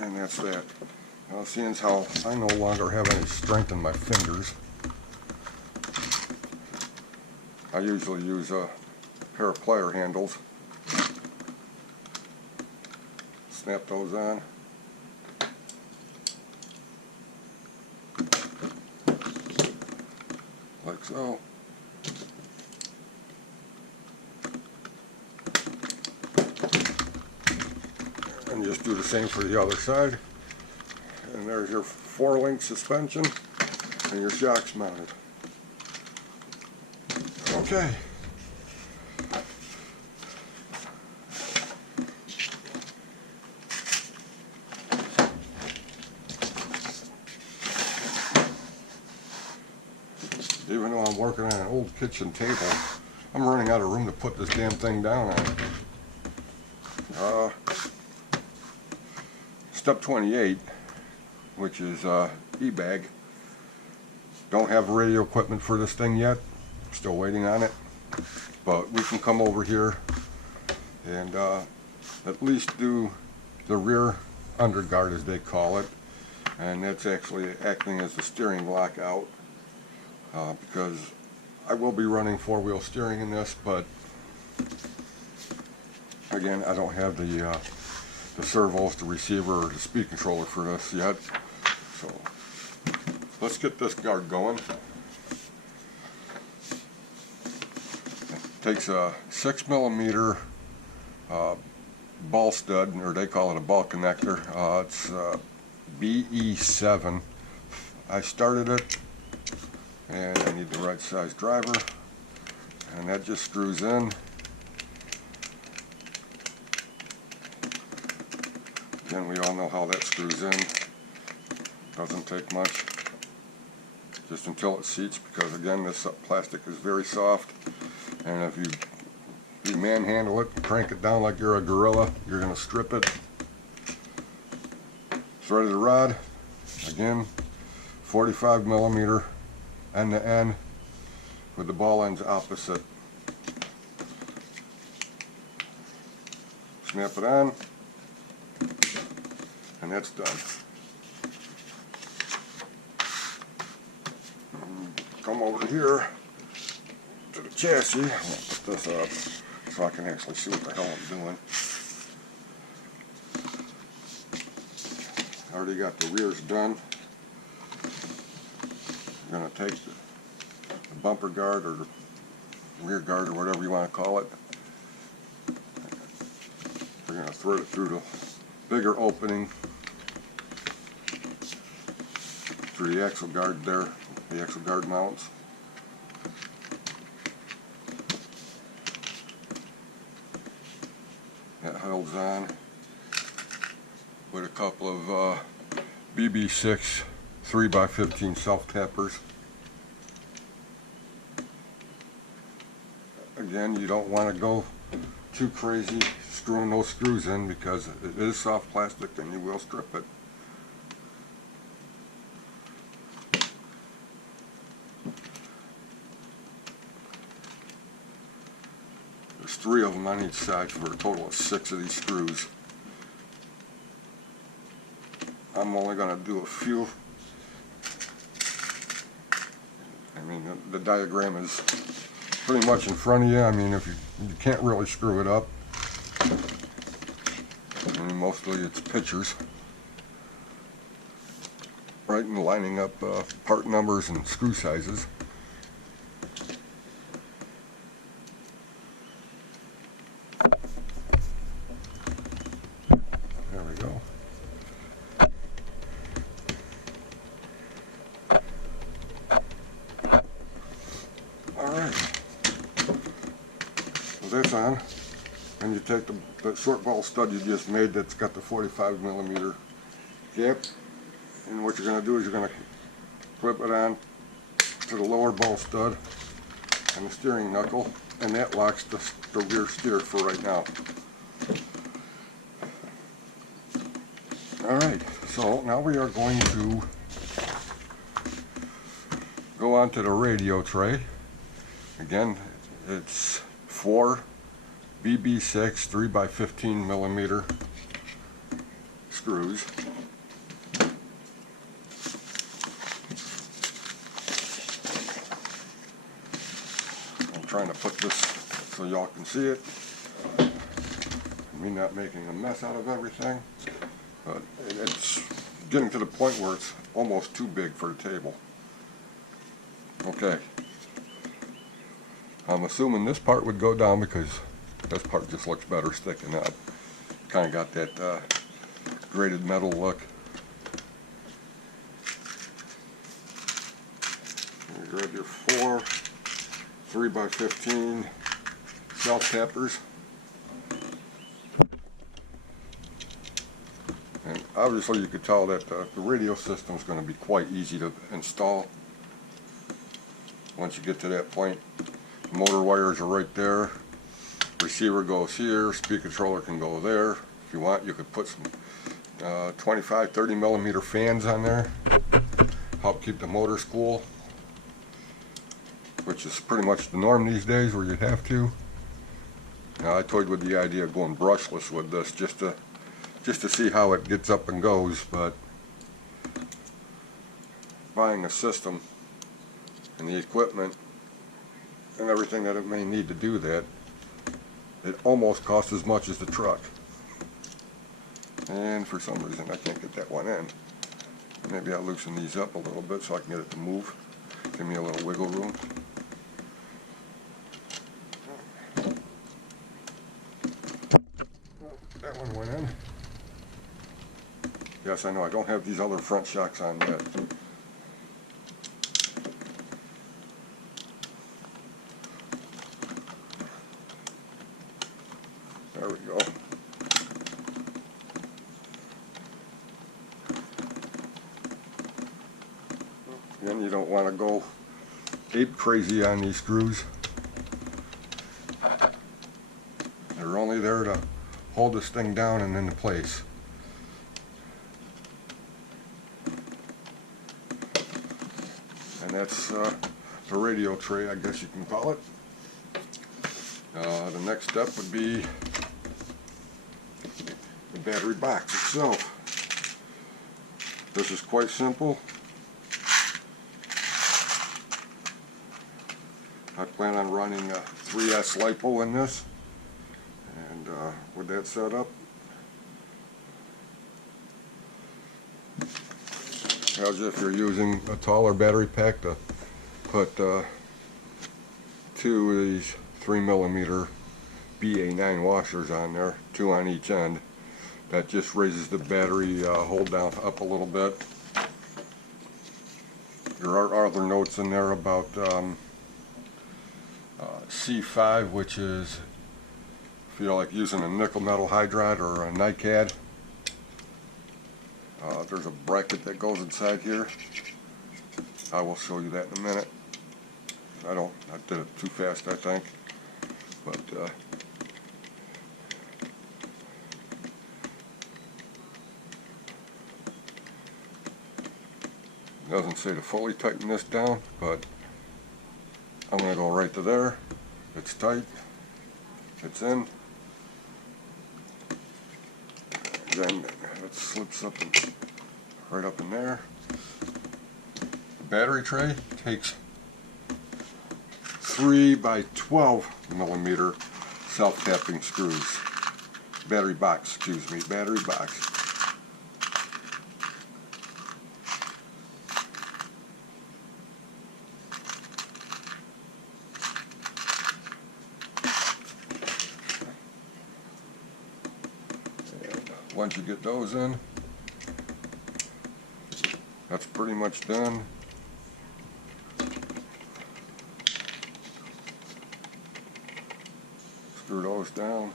And that's that. Now, seeing as how I no longer have any strength in my fingers, I usually use a pair of plier handles. Snap those on. Like so. And just do the same for the other side. And there's your 4-link suspension and your shocks mounted. Okay. Even though I'm working on an old kitchen table, I'm running out of room to put this damn thing down on. Step 28, which is e-bag. Don't have radio equipment for this thing yet. Still waiting on it. But we can come over here and at least do the rear underguard, as they call it. And that's actually acting as the steering lockout. Because I will be running 4-wheel steering in this, but again, I don't have the servos, the receiver, or the speed controller for this yet. So let's get this guard going. It takes a 6mm ball stud, or they call it a ball connector. It's BE7. I started it. And I need the right size driver, and that just screws in. Again, we all know how that screws in. Doesn't take much, just until it seats, because again, this plastic is very soft, and if you manhandle it and crank it down like you're a gorilla, you're going to strip it. Threaded the rod, again, 45mm. End to end, with the ball ends opposite. Snap it on, and that's done. Come over here to the chassis. I'm going to put this up so I can actually see what the hell I'm doing. I already got the rears done. I'm going to take the bumper guard or the rear guard or whatever you want to call it. We're going to thread it through the bigger opening through the axle guard there, the axle guard mounts. That holds on with a couple of BB6 3x15 self-tappers. Again, you don't want to go too crazy screwing those screws in, because it is soft plastic and you will strip it. There's 3 of them on each side for a total of 6 of these screws. I'm only going to do a few. I mean, the diagram is pretty much in front of you. I mean, if you can't really screw it up. I mean, mostly it's pictures. Right, and lining up part numbers and screw sizes. There we go. That's on, and you take the short ball stud you just made that's got the 45mm gap, and what you're going to do is you're going to clip it on to the lower ball stud and the steering knuckle, and that locks the rear steer for right now. Alright, so now we are going to go on to the radio tray. Again, it's 4 BB6 3x15mm screws. I'm trying to put this so y'all can see it. Me not making a mess out of everything, but it's getting to the point where it's almost too big for the table. Okay, I'm assuming this part would go down because this part just looks better sticking up. Kind of got that grated metal look. You grab your 4 3x15 self-tappers. And obviously you could tell that the radio system is going to be quite easy to install. Once you get to that point, the motor wires are right there. Receiver goes here, speed controller can go there. If you want, you could put some 25-30 millimeter fans on there. Help keep the motors cool, which is pretty much the norm these days where you'd have to. Now I toyed with the idea of going brushless with this just to see how it gets up and goes, but buying a system and the equipment and everything that it may need to do that, it almost costs as much as the truck. And for some reason I can't get that one in. Maybe I'll loosen these up a little bit so I can get it to move. Give me a little wiggle room. That one went in. Yes, I know I don't have these other front shocks on yet. There we go. Again, you don't want to go ape crazy on these screws. They're only there to hold this thing down and into place. And that's the radio tray, I guess you can call it. The next step would be the battery box itself. This is quite simple. I plan on running a 3S lipo in this, and with that set up, as if you're using a taller battery pack, to put 2 of these 3mm BA9 washers on there, 2 on each end. That just raises the battery hold down up a little bit. There are other notes in there about C5, which is if you like using a nickel metal hydride or a NiCad. There's a bracket that goes inside here. I will show you that in a minute. I did it too fast, I think. But it doesn't say to fully tighten this down, but I'm going to go right to there. It's tight. It's in. Then it slips up and right up in there. The battery tray takes 3x12mm self-tapping screws. Battery box, excuse me, battery box. Once you get those in, that's pretty much done. Screw those down.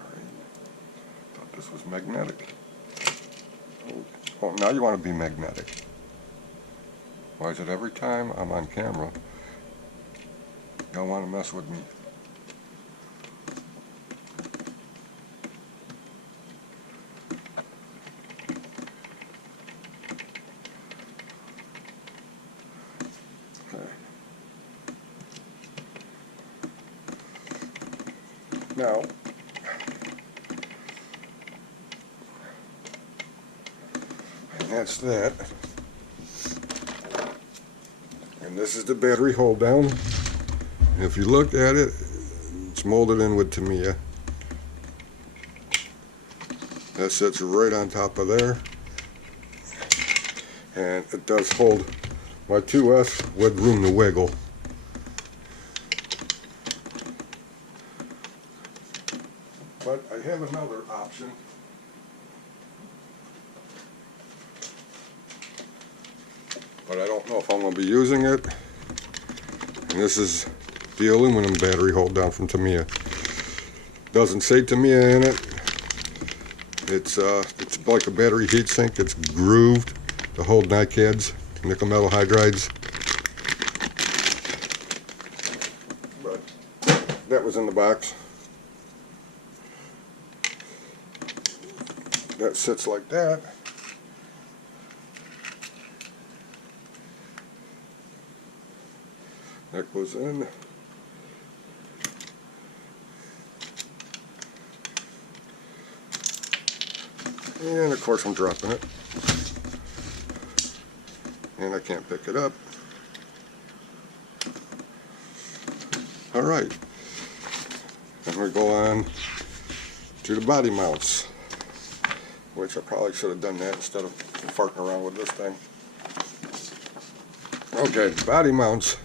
Alright. Thought this was magnetic. Oh, now you want to be magnetic. Why is it every time I'm on camera, y'all want to mess with me? Now, that's that. And this is the battery hold down. And if you look at it, it's molded in with Tamiya. That sits right on top of there. And it does hold my 2S with room to wiggle. But I have another option. But I don't know if I'm going to be using it. And this is the aluminum battery hold down from Tamiya. Doesn't say Tamiya in it. It's like a battery heatsink. It's grooved to hold NiCads, nickel metal hydrides. But that was in the box. That sits like that. That goes in. And of course I'm dropping it. And I can't pick it up. Alright. Then we go on to the body mounts. Which I probably should have done that instead of farting around with this thing. Okay, body mounts.